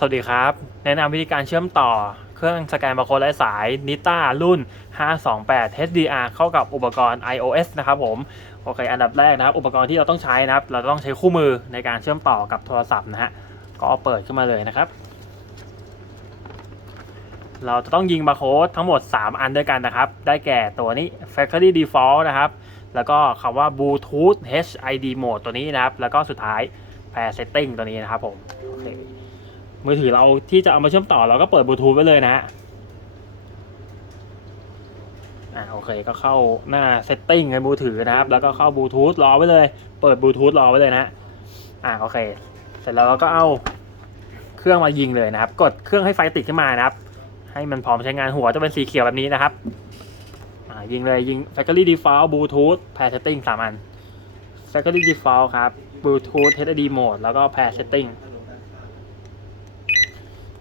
สวัสดีครับ แนะนำวิธีการเชื่อมต่อ เครื่องสแกนบาร์โค้ดไร้สาย Nita รุ่น 528 HDR เข้ากับอุปกรณ์ iOS นะครับผมโอเคอันดับแรกนะครับ อุปกรณ์ที่เราต้องใช้นะครับ เราต้องใช้คู่มือในการเชื่อมต่อกับโทรศัพท์นะฮะก็เปิดขึ้นมาเลยนะครับ เราจะต้องยิงบาร์โค้ดทั้งหมด 3 อันด้วยกันนะครับ ได้แก่ตัวนี้ Factory Default นะครับ แล้วก็คำว่า Bluetooth HID Mode ตัวนี้นะครับ แล้วก็สุดท้าย Pair Setting ตัวนี้นะครับผมโอเค มือถือเราที่จะเอามาเชื่อมต่อเราก็เปิดบลูทูธไว้เลยนะฮะอ่าโอเคก็เข้าหน้า setting ในมือถือนะครับ แล้วก็เข้าบลูทูธรอไว้เลย เปิดบลูทูธรอไว้เลยนะฮะอ่าโอเค เสร็จแล้วเราก็เอาเครื่องมายิงเลยนะครับ กดเครื่องให้ไฟติดขึ้นมานะครับ ให้มันพร้อมใช้งานหัวจะเป็นสีเขียวแบบนี้นะครับอ่ายิงเลยยิง factory default bluetooth pair setting สามอัน factory default ครับ bluetooth HID mode แล้วก็ pair setting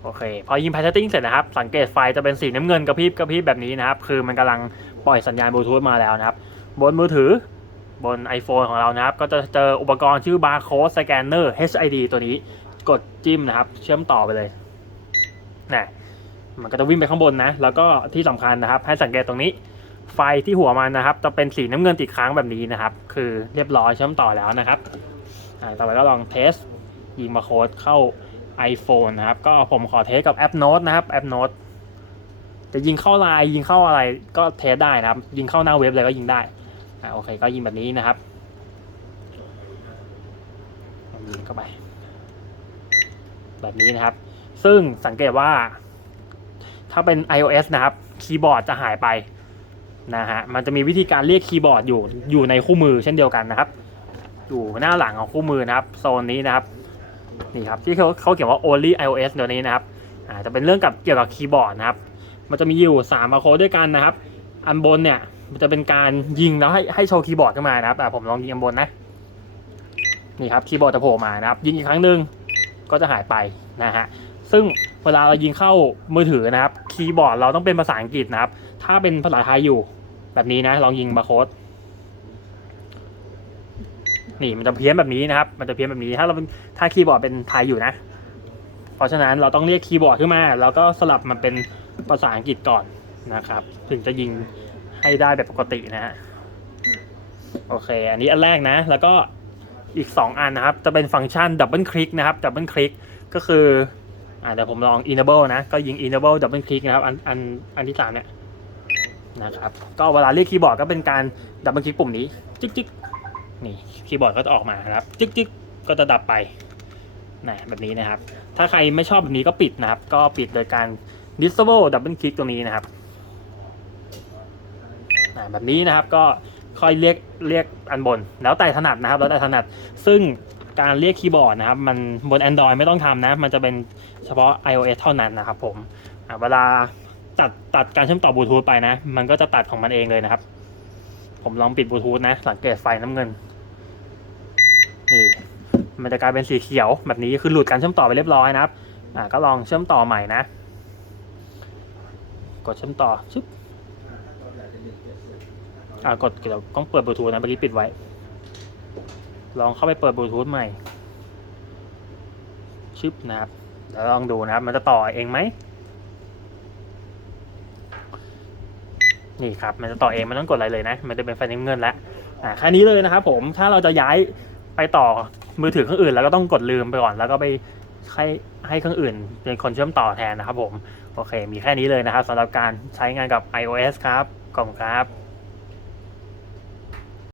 โอเค พอยิง pair setting เสร็จนะครับ สังเกตไฟจะเป็นสีน้ำเงินกระพริบกระพริบแบบนี้นะครับ คือมันกำลังปล่อยสัญญาณบลูทูธมาแล้วนะครับ บนมือถือบน iPhone ของเรานะครับ ก็จะเจออุปกรณ์ชื่อ barcode scanner HID ตัวนี้กดจิ้มนะครับ เชื่อมต่อไปเลยนะมันก็จะวิ่งไปข้างบนนะ แล้วก็ที่สำคัญนะครับ ให้สังเกตตรงนี้ ไฟที่หัวมันนะครับ จะเป็นสีน้ำเงินติดค้างแบบนี้นะครับ คือเรียบร้อยเชื่อมต่อแล้วนะครับต่อไปก็ลองเทสยิงบาร์โค้ดเข้า iPhone นะครับ ก็ผมขอเทสกับแอป Note นะครับแอป Note จะยิงเข้าไลน์ยิงเข้าอะไรก็เทสได้นะครับ ยิงเข้าหน้าเว็บเลยก็ยิงได้อ่าโอเคก็ยิงแบบนี้นะครับยิงเข้าไป แบบนี้นะครับ ซึ่งสังเกตว่า ถ้าเป็น iOS นะครับ คีย์บอร์ดจะหายไปนะฮะมันจะมีวิธีการเรียกคีย์บอร์ดอยู่อยู่ในคู่มือเช่นเดียวกันนะครับ อยู่หน้าหลังของคู่มือนะครับโซนนี้นะครับ นี่ครับที่เขาเขาเขียนว่า only iOS เดี๋ยวนี้นะครับอ่าจะเป็นเรื่องกับเกี่ยวกับคีย์บอร์ดนะครับมันจะมีอยู่3มาโค้ดด้วยกันนะครับ อันบนเนี่ยมันจะเป็นการยิงแล้วให้ให้โชว์คีย์บอร์ดขึ้นมานะครับอ่าผมลองยิงอันบนนะนี่ครับคีย์บอร์ดจะโผล่มานะครับ ยิงอีกครั้งหนึ่งก็จะหายไปนะฮะซึ่งเวลาเรายิงเข้ามือถือนะครับ คีย์บอร์ดเราต้องเป็นภาษาอังกฤษนะครับ ถ้าเป็นภาษาไทยอยู่แบบนี้นะลองยิงบาร์โค้ด นี่มันจะเพี้ยนแบบนี้นะครับ มันจะเพี้ยนแบบนี้ ถ้าเราเป็นถ้าคีย์บอร์ดเป็นไทยอยู่นะ เพราะฉะนั้นเราต้องเรียกคีย์บอร์ดขึ้นมา แล้วก็สลับมันเป็นภาษาอังกฤษก่อนนะครับ ถึงจะยิงให้ได้แบบปกตินะฮะ โอเค อันนี้อันแรกนะ แล้วก็อีก 2 อันนะครับ จะเป็นฟังก์ชันดับเบิลคลิกนะครับ ดับเบิลคลิกก็คือ อ่าเดี๋ยวผมลอง enable นะ ก็ยิง enable double click นะครับ อัน อัน อันที่สามเนี่ยนะครับ ก็เวลาเรียกคีย์บอร์ดก็เป็นการดับเบิลคลิกปุ่มนี้ จิ๊กจิ๊ก นี่คีย์บอร์ดก็จะออกมาครับจิ๊กจิ๊กก็จะดับไปนะแบบนี้นะครับ ถ้าใครไม่ชอบแบบนี้ก็ปิดนะครับ ก็ปิดโดยการ disable double click ตรงนี้นะครับแบบนี้นะครับก็ค่อยเรียกเรียกอันบน แล้วแต่ถนัดนะครับ แล้วแต่ถนัด ซึ่งการเรียกคีย์บอร์ดนะครับมันบน Android ไม่ต้องทำนะ มันจะเป็นเฉพาะ iOS เท่านั้นนะครับผมเวลาตัดตัดการเชื่อมต่อบลูทูธไปนะ มันก็จะตัดของมันเองเลยนะครับ ผมลองปิดบลูทูธนะ สังเกตไฟน้ำเงิน นี่ มันจะกลายเป็นสีเขียวแบบนี้คือหลุดการเชื่อมต่อไปเรียบร้อยนะครับ อ่า ก็ลองเชื่อมต่อใหม่นะ กดเชื่อมต่อชึบอ่ากดเดี๋ยวต้องเปิดบลูทูธนะเมื่อกี้ปิดไว้ ลองเข้าไปเปิดบลูทูธใหม่ ชึบนะครับเดี๋ยวลองดูนะครับ มันจะต่อเองไหม นี่ครับมันจะต่อเองมันต้องกดอะไรเลยนะ มันจะเป็นไฟน้ำเงินแล้วอ่าแค่นี้เลยนะครับผมถ้าเราจะย้ายไปต่อมือถือเครื่องอื่น แล้วก็ต้องกดลืมไปก่อน แล้วก็ไปให้ให้เครื่องอื่น เป็นคนเชื่อมต่อแทนนะครับผม โอเค มีแค่นี้เลยนะครับสำหรับการใช้งานกับ iOS ครับขอบคุณครับ